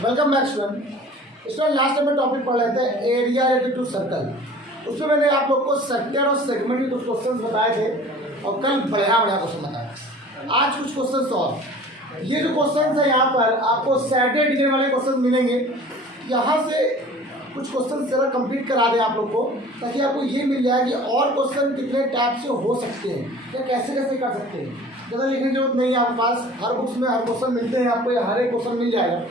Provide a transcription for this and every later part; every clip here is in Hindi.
Welcome back student. Last time में टॉपिक पढ़ रहे थे एरिया रिलेटेड टू सर्कल। उसमें मैंने आप लोग को सेक्टर और सेगमेंट के कुछ क्वेश्चंस बताए थे और कल बढ़िया क्वेश्चन बताया। आज कुछ क्वेश्चंस और ये जो क्वेश्चंस है यहाँ पर आपको सैटरडे डिवीजन वाले क्वेश्चन मिलेंगे। यहाँ से कुछ क्वेश्चन जरा कंप्लीट करा दें आप लोग को, ताकि आपको ये मिल जाए कि और क्वेश्चन कितने टाइप से हो सकते हैं या कैसे कैसे कर सकते हैं। ज़्यादा लिखने की जरूरत नहीं है, आपके पास हर बुक्स में हर क्वेश्चन मिलते हैं, आपको ये हर एक क्वेश्चन मिल जाएगा।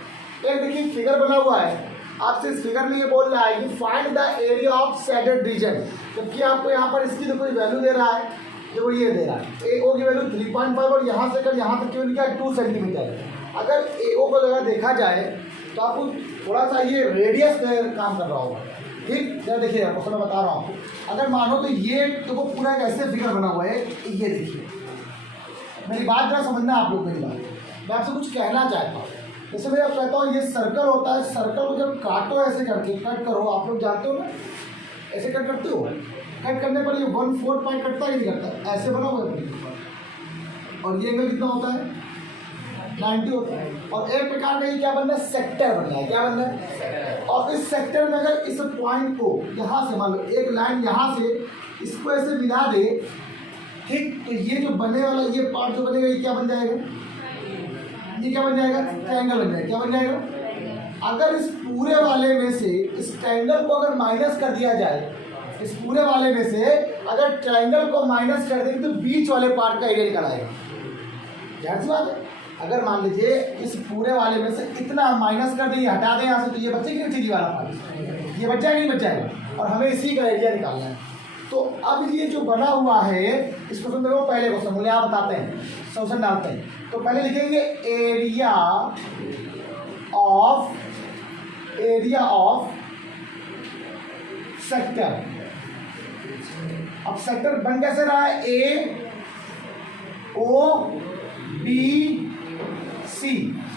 एक देखिए फिगर बना हुआ है, आपसे इस फिगर में ये बोल रहा है कि find the area of satellite region, जबकि आपको यहाँ पर इसकी तो कोई वैल्यू दे रहा है, देखो ये दे रहा है ए ओ की वैल्यू 3.5 और यहाँ से कर यहाँ तक क्यों लिखा है 2 सेंटीमीटर। अगर ए ओ को जगह देखा जाए तो आपको थोड़ा सा ये रेडियस काम कर रहा होगा। ठीक, जरा देखिए क्वेश्चन मैं बता रहा हूँ आपको। अगर मानो तो ये देखो पूरा एक ऐसे फिगर बना हुआ है, ये देखिए मेरी बात जरा समझना आप लोग। मेरी बात मैं आपसे कुछ कहना चाहता हूँ। जैसे मैं कहता हूँ ये सर्कल होता है, सर्कल को जब काटो ऐसे करके कट करो, आप लोग जानते हो ना ऐसे कट करते हो, कट करने पर ये 1/4 पाई कटता ही नहीं करता, ऐसे बना हुआ है। और ये एंगल कितना होता है 90 होता है। और एक प्रकार का ये क्या बनना है, सेक्टर बनना है। क्या बनना है? और इस सेक्टर में अगर इस पॉइंट को यहाँ से मान लो एक लाइन यहाँ से इसको ऐसे मिला दे, ठीक, तो ये जो बने वाला ये पार्ट जो बनेगा ये क्या बन जाएगा, ये क्या बन जाएगा, ट्रायंगल बन जाएगा। क्या बन जाएगा? अगर इस पूरे वाले में से इस ट्रायंगल को अगर माइनस कर दिया जाए, इस पूरे वाले में से अगर ट्रायंगल को माइनस कर देंगे तो बीच वाले पार्ट का एरिया निकल आएगा। जाहिर सी बात है, अगर मान लीजिए इस पूरे वाले में से इतना माइनस कर दें, हटा दें यहाँ से, तो ये बचेगी नहीं चीज़ वाला पार्ट, ये बच जाएगा नहीं बच जाएगा, और हमें इसी का एरिया निकालना है। तो अब ये जो बना हुआ है इस क्वेश्चन देखो, पहले क्वेश्चन बोले आप बताते हैं, सोल्यूशन डालते हैं। तो पहले लिखेंगे एरिया ऑफ सेक्टर। अब सेक्टर बन कैसे रहा है, ए ओ बी सी।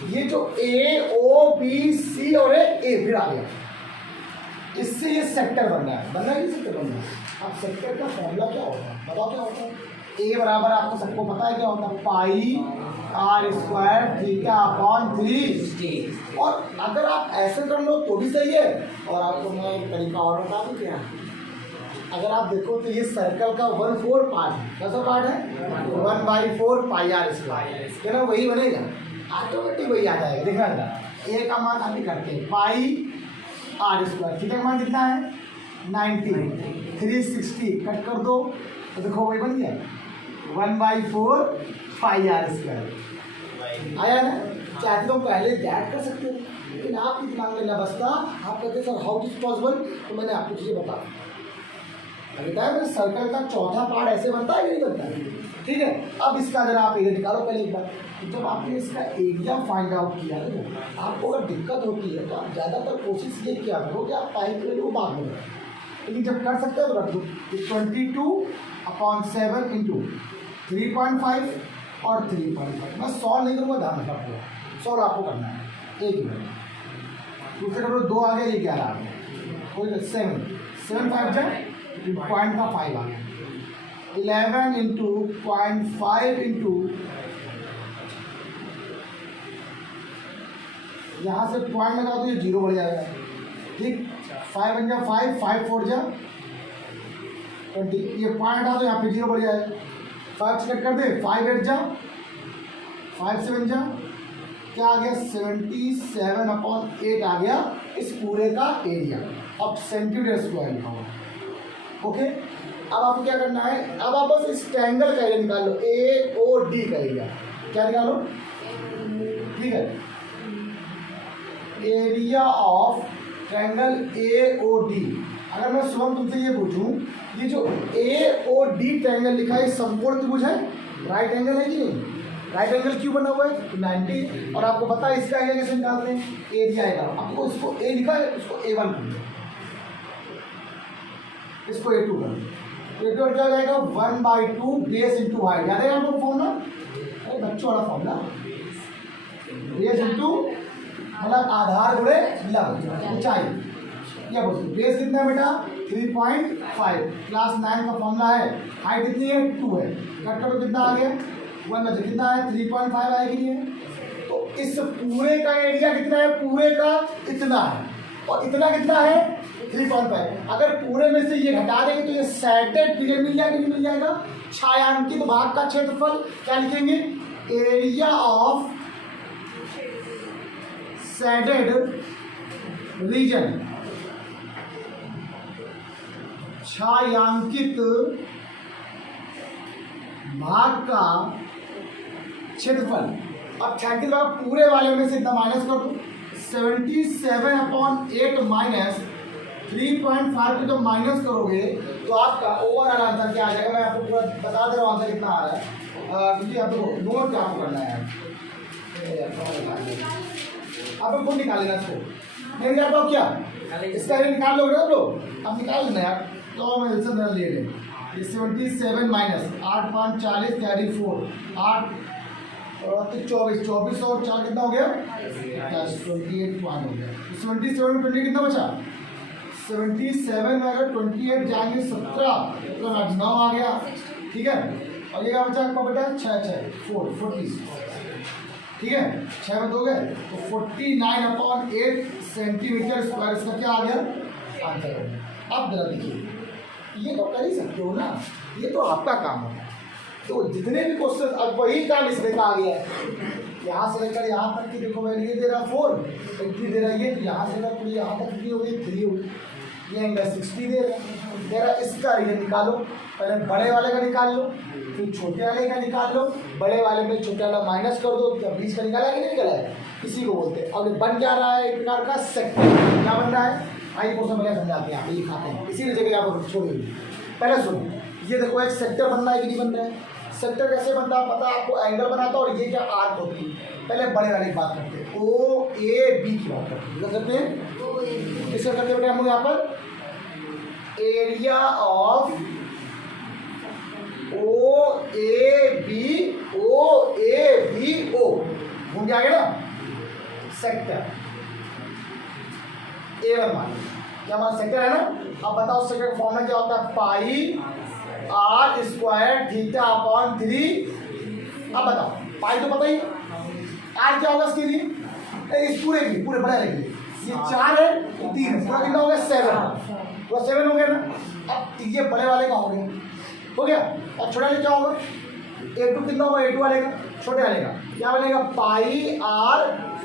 ये जो ए ओ बी सी और ए फिर आ गया, इससे ये सेक्टर बन रहा है, ये सेक्टर बन रहा है। अब सेक्टर का फॉर्मूला क्या होता है, बताओ क्या होता है? ए बराबर आपको सबको पता है क्या होता है, pi r square theta upon 3। और अगर आप ऐसे कर लो तो भी सही है, और आपको मैं एक तरीका और बता दूँ क्या। अगर आप देखो तो ये सर्कल का 1/4 पार्ट है, कैसा पार्ट है 1/4 पाई आर स्क्वायर, है ना, वही बनेगा, ऑटोमेटिक वही आ जाएगा। देखना जरा ए का मान अभी करते हैं, पाई आर स्क्वायर, थीटा का मान कितना है 90, 360 कट कर दो तो देखो वही बन गया 1/4 पाई आर स्क्वायर आया ना। चाहते तो पहले दैट कर सकते हो, लेकिन आप दिमाग में न बसता, आप कहते सर हाउ इज पॉसिबल, तो मैंने आपको चीज़ें बता बताया मैंने। सर्कल का चौथा पार्ट ऐसे बनता है, नहीं बनता है। ठीक है, अब इसका जरा आप एरिया निकालो पहले एक बार। जब आपने इसका एरिया फाइंड आउट किया है, आपको अगर दिक्कत होती है तो आप ज़्यादातर कोशिश ये किया करो कि आप पाई के लिए बाद में, लेकिन जब कर सकते हो तो रख दो। 22/7 इंटू 3.5 और 3.5। मैं सॉल्व नहीं करूँगा, ध्यान रखना पूरा, सॉल्व आपको करना है। एक मिनट, दूसरे नंबर 2 आ गया, ये 11 आ गया, कोई 7 5 जाए पॉइंट का 5 आ गया, 11 इंटू 0.5 इंटू यहाँ से पॉइंट लगा तो ये 0 बढ़ जाएगा। ठीक, 5 बन जा 5, 5 4 जा 20, ये पॉइंट हटा दो, यहाँ पे 0 बढ़ जाएगा। 5 से कट कर दे, 5 8 जा 5 7 जा, क्या आ गया 77/8 आ गया इस पूरे का एरिया। अब सेंटीमीटर स्क्वायर लिखा हुआ। ओके, अब आपको क्या करना है, अब आप बस इस ट्रायंगल का एरिया निकाल लो, ए ओ डी का एरिया। क्या निकालो, ठीक है, area of triangle A O D. अगर मैं शुभम तुमसे ये पूछूं, ये जो ए ओ डी ट्रायंगल लिखा है समकोण त्रिभुज है, राइट एंगल है कि नहीं? राइट एंगल क्यों बना हुआ है 90, और आपको पता है इसका एरिया कैसे निकालते हैं, एरिया आएगा। आपको इसको ए लिखा है, उसको A1 कर दो, इसको A2 कर दो, A2 क्या हो जाएगा 1/2 बेस इंटू हाइट। याद है आपको फॉर्मूला, अरे बच्चों वाला फॉर्मूला, बेस इंटू मतलब आधार गुणे लंब ऊंचाई। क्या बोलते हैं, बेस कितना है बेटा 3.5, क्लास 9 का फॉर्मूला है। हाइट कितनी है 2 है, कट करो कितना आ गया 1 बचे, कितना है 3.5 आएगी नहीं है। तो इस पूरे का एरिया कितना है, पूरे का इतना है, और इतना कितना है 3.5। अगर पूरे में से ये घटा देंगे तो ये सैडेड पीरियड मिल जाएगा, नहीं मिल जाएगा, छायांकित भाग का क्षेत्रफल। क्या लिखेंगे, एरिया ऑफ सैडेड रीजन, छायांकित भाग का क्षेत्रफल। अब छायांकित भाग पूरे वाले में से इतना माइनस कर दो, 77/8 माइनस 3.5 को जब माइनस करोगे तो आपका ओवरऑल आंसर क्या आ जाएगा। मैं आपको पूरा बता दे रहा हूँ आंसर कितना आ रहा है, क्योंकि आपको नोट क्या आपको करना है, आपको खुद निकाल लेना इसको, नहीं निकाल पाओ क्या, इसका ये निकाल लोगे आप लोग, आप निकाल लेना यार, तो मैं आंसर मेरा ले लें। 77 माइनस 8 5 40 कैरी 4 8 और 24 और 4 कितना हो गया 28 पॉइंट हो गया। 77 में 20 कितना बचा, 77 में अगर 28 जाएंगे 17 तो 9 आ गया, ठीक है। और ये क्या बचा आपका बेटा 6 40, ठीक है, 6 में 2 गए तो 49/8 सेंटीमीटर स्क्वायर इसका क्या आ गया आंसर। अब जरा देखिए, ये तो कर ही सकते हो ना, ये तो आपका काम है। तो जितने भी क्वेश्चन, अब वही काम इसमें का आ गया है, यहाँ से लेकर यहाँ तक की देखो, मैं ये दे रहा 4 3 दे रहा है, ये तो यहाँ से लेकर पूरी यहाँ तक कितनी हो गई 3 हो गई, ये एंगल 60 दे रहा है। इसका रीजन निकालो, पहले बड़े वाले का निकाल लो, फिर छोटे वाले का निकाल लो, बड़े वाले में छोटे वाला माइनस कर दो, तो बीच का निकाला है कि नहीं निकाला है, इसी को बोलते हैं। अब बन क्या रहा है, एक प्रकार का सेक्टर, क्या बन रहा है, आइए क्वेश्चन बढ़िया समझाते हैं, आप लिखाते हैं, इसीलिए जगह आप छोड़िए। पहले सुनो, ये देखो एक सेक्टर बन रहा है कि नहीं बन रहा है, सेक्टर कैसे बनता है पता है आपको, एंगल बनाता है, और ये क्या आर्क होती है। पहले बड़े वाले की बात करते हैं, ओ ए बी की बात करते हैं, क्या करते हैं, किसका करते हैं हम लोग यहाँ पर, area of O A B O घूम के आ गया ना, सेक्टर A1 मान, क्या मान सेक्टर है ना। अब बताओ सेक्टर का फॉर्मूला क्या होता है, pi r square theta upon 3। अब बताओ, पाई तो पता ही, आर क्या होगा इसके लिए, इस पूरे के पूरे बड़े के लिए, ये 4 है 3 है, पूरा कितना हो गया 7, पूरा 7 हो गया ना। अब ये बड़े वाले का हो गया, और छोटे वाले क्या होगा, A2 कितना होगा, A2 वाले का, छोटे वाले का क्या बनेगा, pi r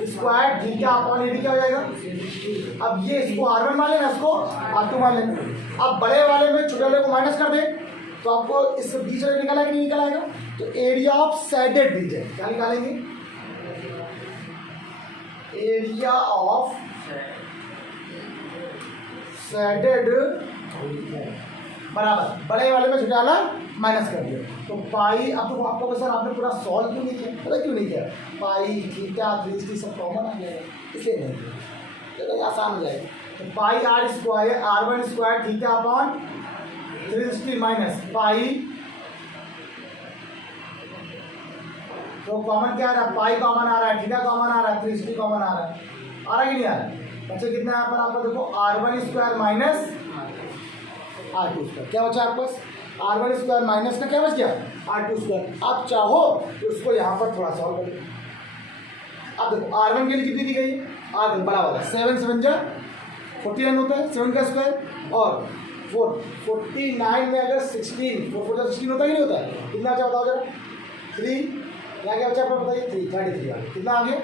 square theta upon a b क्या हो जाएगा। अब ये इसको R1 मान लेना, इसको R2 मान लेना। अब बड़े वाले में छोटे वाले को माइनस कर दे तो आपको इस बीच वाले निकाला कि नहीं निकाला आएगा, तो एरिया ऑफ सैडेड रीजन क्या निकालेंगे, एरिया ऑफ सैडेड बराबर बड़े वाले में छोटे वाला माइनस कर दिया, तो पाई। अब तो आपको सर आपने पूरा सॉल्व क्यों नहीं किया, पता क्यों नहीं किया, पाई थीटा 360 सब कॉमन आ जाएगा, इसलिए नहीं किया, तो आसान हो जाएगा। तो pi r square R1 square theta upon 360 minus pi, तो कॉमन क्या आ रहा है, पाई कॉमन आ रहा है, थीटा कॉमन आ रहा है, 360 कॉमन आ रहा है कि नहीं आ रहा है। बच्चे कितना यहाँ पर आपको देखो, R1 square minus R2 square, क्या बचा आपके पास, R1 स्क्वायर माइनस का क्या बच गया R2 स्क्वायर। आप चाहो तो उसको यहाँ पर थोड़ा सॉल्व कर लो। अब देखो R1 के लिए कितनी दी गई है, R1 बड़ा वाला 7 7 जा 49 होता है, 7 का स्क्वायर, और 49 में अगर 16 16 होता है कि नहीं होता है, कितना बचा बताओ जरा, 3, यहाँ क्या बचा आपको बताइए, 33 वाला कितना आ गया।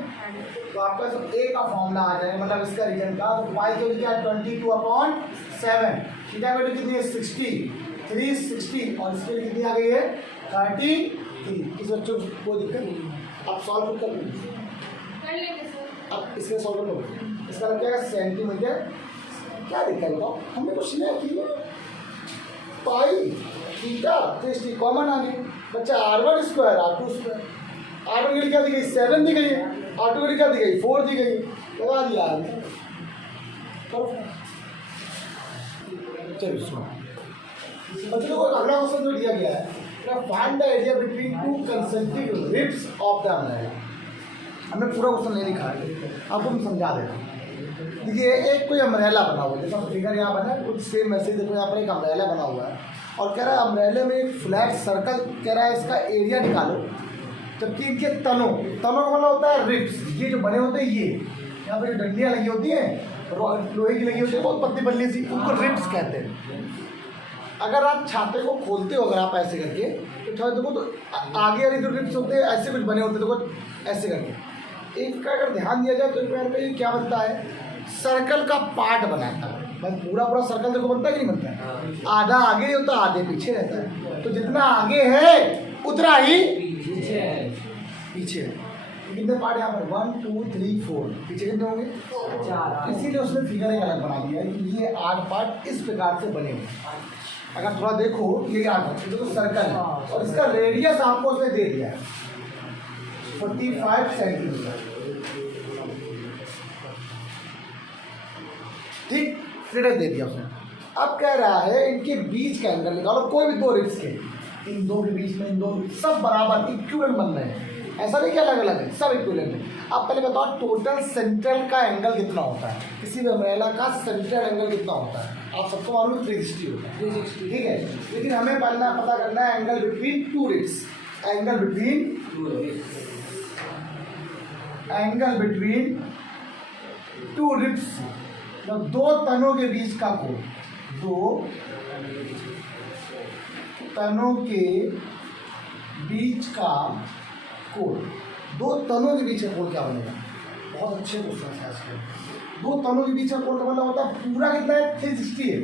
तो आपका सब ए का फॉर्मूला आ जाएगा, मतलब इसका रीजन का, तो पाई के क्या 22/7, थीटा वैल्यू कितनी है 60 360, और इसके लिए कितनी आ गई है 33। इस बच्चों को कोई दिक्कत नहीं, आप सॉल्व कर लीजिए, अब इसमें सॉल्व कर लो, इसका मतलब क्या है सेंटीमीटर, क्या दिक्कत बताओ, हमने कुछ नहीं किया, पाई थीटा 360 कॉमन आ गई, बच्चा R1 square R2 square, R1 के लिए क्या दी गई 7 दी गई है, R2 के लिए क्या दी गई 4 दी गई, लगा दिया चलिए सुनो। बच्चों को अगला क्वेश्चन जो दिया गया है, find the area between 2 concentric ribs of the umbrella. हमने पूरा क्वेश्चन नहीं लिखा है, आपको हम समझा देते। देखिए एक कोई अम्ब्रेला बना हुआ है, जैसा फिगर यहाँ बना है कुछ सेम मैसेज, देखो यहाँ पर एक अम्ब्रेला बना हुआ है, और कह रहा है अम्ब्रेले में एक फ्लैट सर्कल, कह रहा है इसका एरिया निकालो, जबकि इनके तनों का मतलब होता है रिब्स। ये जो बने होते हैं, ये यहाँ पर जो डंडियाँ लगी होती हैं लोहे की लगी होती है, बहुत पतली पतली सी, उनको रिब्स कहते हैं। अगर आप छाते को खोलते हो, अगर आप ऐसे करके, तो छाते देखो तो आगे वाले जो रिब्स होते हैं ऐसे कुछ बने होते हैं, देखो ऐसे करके। इनका अगर ध्यान दिया जाए तो पैर का ये क्या बनता है, सर्कल का पार्ट बनाता है। बस पूरा सर्कल देखो बनता है कि नहीं बनता है, आधा आगे होता है आधे पीछे रहता है। तो जितना आगे है उतना ही पीछे है। कितने पार्ट यहाँ पर 1 2 3 4, पीछे कितने होंगे 4। इसीलिए उसने फिगर एक अलग बना दिया है कि ये 8 पार्ट इस प्रकार से बने हुए। अगर थोड़ा देखो ये 8 तो सर्कल है और इसका रेडियस आपको उसने दे दिया है 45 सेंटीमीटर। ठीक, रेडियस दे दिया उसने। अब कह रहा है इनके बीच का एंगल निकालो, कोई भी दो रिब्स के, इन दो के बीच में, इन दो सब बराबर इक्विवेलेंट बन रहे हैं। ऐसा नहीं कि अलग अलग है, सब इक्विवेलेंट है। आप पहले बताओ टोटल सेंट्रल का एंगल कितना होता है, किसी भी अम्ब्रेला का सेंट्रल एंगल कितना होता है, आप सबको मालूम 360 होता है, 360, ठीक है। लेकिन हमें पता करना है angle between two ribs, angle between two ribs, दो तनों के बीच का कोण, दो तनों के बीच का कोण, दो तनों के बीच का कोण क्या बनेगा, बहुत अच्छे क्वेश्चन है इसके। दो तनों के बीच का कोण का मतलब होता है पूरा कितना है 360 है,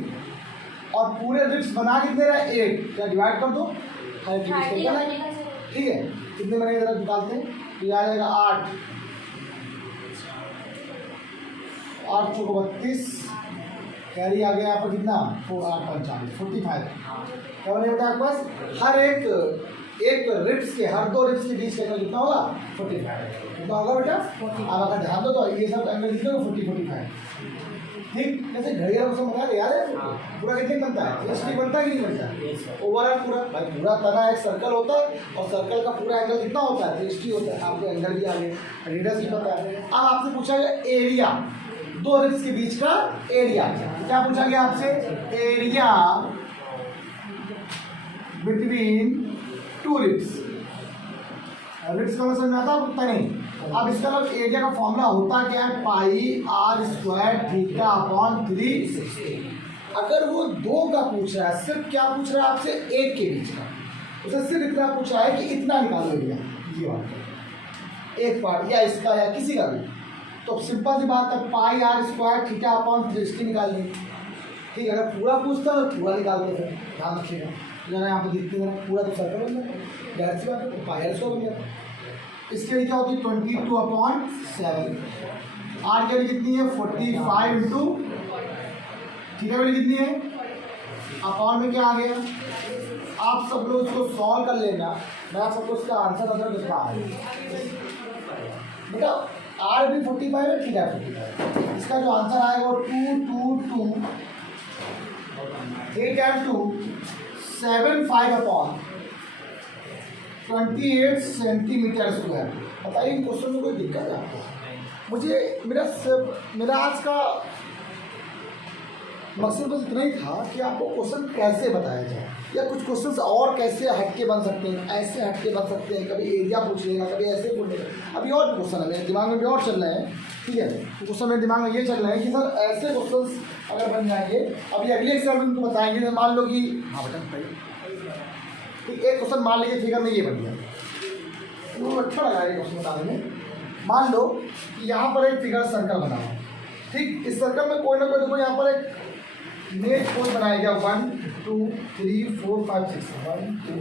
और पूरे रिब्स बना कितने रहे 8, क्या डिवाइड कर दो, ठीक है। कितने बनेगा जरा निकालते हैं, तो ये आ जाएगा 8 8 चौको 32, कैरी आ गया यहाँ पर कितना 4 8 5 45। क्या बनेगा बेटा आपके पास, हर एक रिब्स के, हर दो रिब्स के बीच का एंगल कितना होगा 45, कितना होगा बेटा। अब अगर ध्यान दो तो ये सब एंगल कितने 40 45, ठीक। जैसे घड़ियाल को समझ आ रहा है यार, पूरा कितने बनता है 360 बनता है कि नहीं बनता है, ओवरऑल पूरा भाई पूरा तना एक सर्कल होता है और सर्कल का पूरा एंगल कितना होता है 360 होता है। आपको एंगल भी आ गया, रेडियस भी पता है। अब आपसे पूछा गया एरिया, दो रिब्स के बीच का एरिया, क्या पूछा गया आपसे, area between two ribs. Ribs का समझ में आता है उतना नहीं। अब इसका मतलब एरिया का फॉर्मूला होता क्या है, पाई r स्क्वायर थीटा अपॉन 360। अगर वो दो का पूछ रहा है, सिर्फ क्या पूछ रहा है आपसे, एक के बीच का, उसे सिर्फ इतना पूछा है कि इतना निकालो एरिया, ये वाला एक पार्ट या इसका या किसी का भी, तो सिंपल सी बात है पाई r स्क्वायर थीटा अपॉन 360 निकाल लेंगे, ठीक है। अगर पूरा पूछता है तो पूरा निकालते थे, ध्यान रखिएगा। जरा यहाँ पे दिखती है पूरा तो सर्कल बन जाता है, डायरेक्ट सी बात है, पाई r स्क्वायर बन जाता है। इसके लिए क्या होती है 22/7, आर की वैल्यू कितनी है 45 इंटू थीटा वैल्यू कितनी है, अपॉन में क्या आ गया। आप सब लोग इसको सॉल्व कर लेना, मैं आप सबको इसका आंसर नजर दिखा रहा हूँ बेटा। आर भी 45 है, थीटा 45, इसका जो आंसर आएगा वो 222 8 अपॉन 28 सेंटीमीटर स्क्वायर। बताइए इन क्वेश्चन में कोई दिक्कत है आपको। मुझे मेरा आज का मकसद बस इतना ही था कि आपको क्वेश्चन कैसे बताया जाए, या कुछ क्वेश्चंस और कैसे हटके बन सकते हैं, ऐसे हटके बन सकते हैं, कभी एरिया पूछ लेगा, कभी ऐसे पूछ लेगा। अभी और क्वेश्चन है मेरे दिमाग में भी और चल रहे हैं, ठीक है। क्वेश्चन मेरे दिमाग में ये चल रहे हैं कि सर ऐसे क्वेश्चन अगर बन जाएंगे, अभी अगले एग्जाम में उनको बताएंगे। मान लो कि हाँ बेटा बताइए, ठीक, एक क्वेश्चन मान लीजिए फिगर में ये बन गया, तो अच्छा लगा ये क्वेश्चन बताने में। मान लो कि यहाँ पर एक फिगर सर्कल बना हुआ, ठीक। इस सर्कल में कोई ना कोई देखो यहाँ पर एक नेट कोई बनाया गया 1 2 3 4 5 6 1 2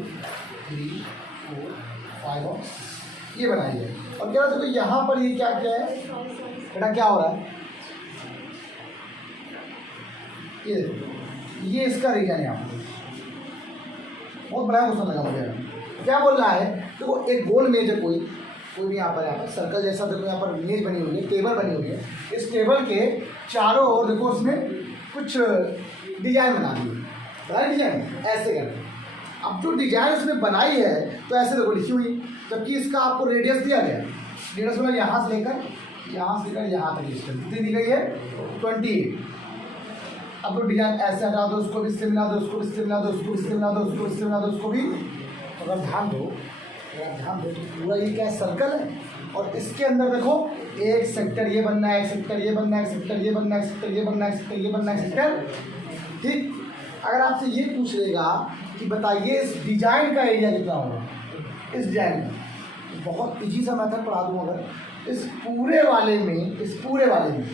3 4 5 और ये बनाई है। और क्या देखो यहाँ पर ये क्या क्या है बेटा, क्या हो रहा है, ये देखो ये इसका रीजन है। यहाँ पर बहुत बड़ा क्वेश्चन लगा मुझे। क्या बोल रहा है, देखो एक गोल मेज है, कोई भी यहाँ पर सर्कल जैसा देखो, यहाँ पर मेज बनी हुई है, टेबल बनी हुई है। इस टेबल के चारों ओर देखो उसमें कुछ डिजाइन बना दी है, डिजाइन ऐसे करके। अब जो डिजाइन उसने बनाई है तो ऐसे देखो लिखी हुई, जबकि इसका आपको रेडियस दिया गया। रेडियस मतलब यहाँ से लेकर यहाँ तक डिस्टेंस कितनी दी गई है 28। अब तो डिजाइन ऐसे हटा दो, उसको भी इससे मिला दो, उसको भी इससे मिला दो, उसको भी इससे मिला दो, उसको भी इससे मिला दो, उसको भी। अगर ध्यान दो अगर आप ध्यान दो तो पूरा ये क्या है, सर्कल है, और इसके अंदर देखो एक सेक्टर ये बनना है, एक सेक्टर ये बनना है, एक सेक्टर ये बनना है, एक सेक्टर ये बनना है, एक सेक्टर ये बनना है, सेक्टर। ठीक, अगर आपसे ये पूछ लेगा कि बताइए इस डिजाइन का एरिया कितना होगा, इस डिजाइन में बहुत इजी सा मेथड पढ़ा दूँ। अगर इस पूरे वाले में, इस पूरे वाले में,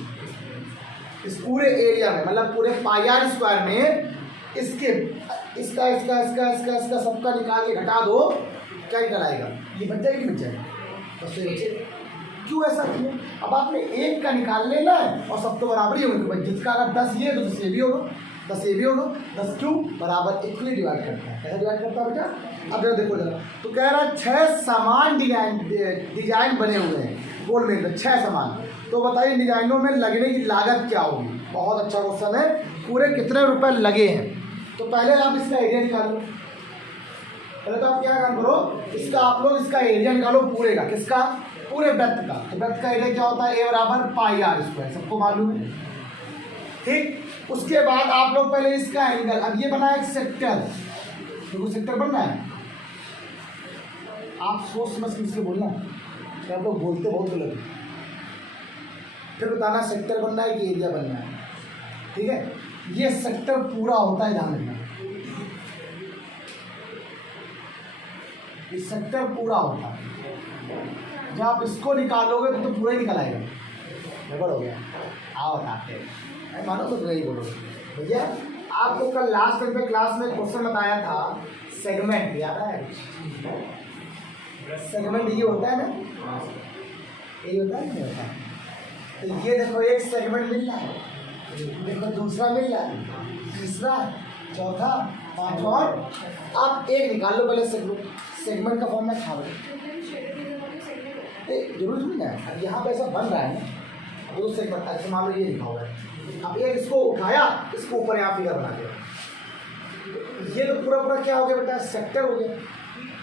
इस पूरे एरिया में, मतलब पूरे पाई आर स्क्वायर में इसके इसका इसका इसका इसका इसका सबका निकाल के घटा दो, क्या निकल आएगा, ये बच जाएगी, बच जाएगी, बस ये बचे। क्यों ऐसा क्यों? अब आपने एक का निकाल लेना है और सब तो बराबर ही होंगे, जिसका अगर 10 ये है तो 10 ये भी होगा, 10 ये भी होगा, 10 क्यों बराबर इक्वली डिवाइड करता है। कैसे डिवाइड करता है बेटा? अब जरा देखो जरा, तो कह रहा है 6 समान डिजाइन बने हुए हैं गोल में, 6 समान। तो बताइए डिजाइनों में लगने की लागत क्या होगी? बहुत अच्छा क्वेश्चन है, पूरे कितने रुपए लगे हैं। तो पहले आप इसका एरिया निकालो, पहले तो आप क्या काम करो, इसका आप लोग इसका एरिया निकालो पूरे का, किसका? पूरे वृत्त का। तो वृत्त का एरिया क्या होता है? ए बराबर पाई आर स्क्वायर, सबको मालूम है। ठीक, उसके बाद आप लोग पहले इसका एंगल, अब ये बना है सेक्टर, देखो सेक्टर बनना है, आप सोच समझ के इससे बोलना, आप लोग बोलते बहुत गलत है, फिर बताना सेक्टर बनना है कि एरिया बनना है। ठीक है, ये सेक्टर पूरा होता है, ध्यान रखना, ये सेक्टर पूरा होता है। जब आप इसको निकालोगे तो पूरा ही निकल आएगा, गड़बड़ हो गया। आओ बताते हैं, मानो तो नहीं बोलोगे भैया। आपको कल लास्ट टाइम पे क्लास में क्वेश्चन बताया था, सेगमेंट याद है? सेगमेंट ये होता है ना, यही होता है, नहीं होता है? तो ये देखो एक सेगमेंट मिल रहा है, देखो दूसरा मिल रहा है, तीसरा, चौथा, पांचवा, और आप एक निकाल लो पहले सेगमेंट। सेगमेंट का फॉर्म में खा लो, जरूर नहीं है, यहाँ पे ऐसा बन रहा है ना, दो सेगमेंट, ऐसे मान लो ये लिखा हुआ है, अब एक इसको उठाया, इसको ऊपर यहाँ फिगर बना दिया, ये तो पूरा पूरा क्या हो गया बेटा? सेक्टर हो गया।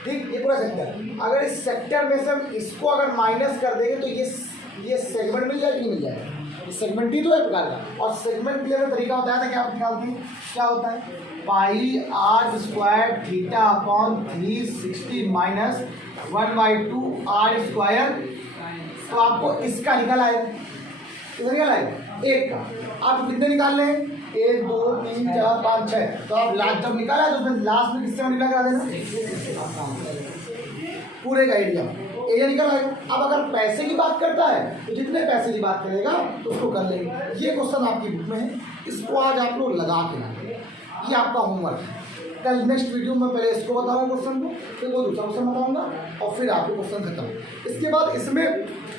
ठीक, ये पूरा सेक्टर। अगर इस सेक्टर में से हम इसको अगर माइनस कर देंगे तो ये सेगमेंट मिल जाएगा कि नहीं मिल जाएगा? सेगमेंट ही तो है प्रकार का, और सेगमेंट क्लियर का तरीका होता है था, क्या निकालते हैं, क्या होता है? Pi r square theta upon 360 minus 1/2 r square. तो आपको इसका निकल आएगा, कितना निकल आएगा? एक का। आप कितने निकाल रहे हैं? 1 2 3 4 5 6। तो आप लास्ट जब निकाला तो उसमें लास्ट में किससे निकल करा देना, पूरे का एरिया निकल आएगा। अब अगर पैसे की बात करता है तो जितने पैसे की बात करेगा तो उसको कर लेंगे। ये क्वेश्चन आपकी बुक में है, इसको आज आप लोग लगा के लाएंगे, ये आपका होमवर्क है। कल नेक्स्ट वीडियो में पहले इसको बताऊंगा क्वेश्चन को, फिर वो दूसरा क्वेश्चन बताऊंगा, और फिर आपके क्वेश्चन खत्म। इसके बाद इसमें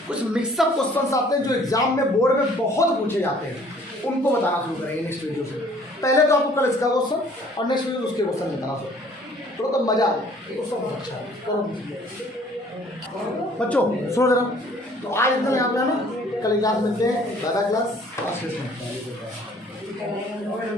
कुछ मिक्सअप क्वेश्चन आते हैं जो एग्जाम में बोर्ड में बहुत पूछे जाते हैं, उनको बताना शुरू करेंगे नेक्स्ट वीडियो से। पहले तो आपको कल इसका क्वेश्चन और नेक्स्ट वीडियो उसके क्वेश्चन बताना शुरू, तो मजा आए, क्वेश्चन बहुत अच्छा है। करो बच्चों, सुनो जरा, तो आज इतना याद रहना, कल क्लास मिलते हैं, बाय बाय क्लास।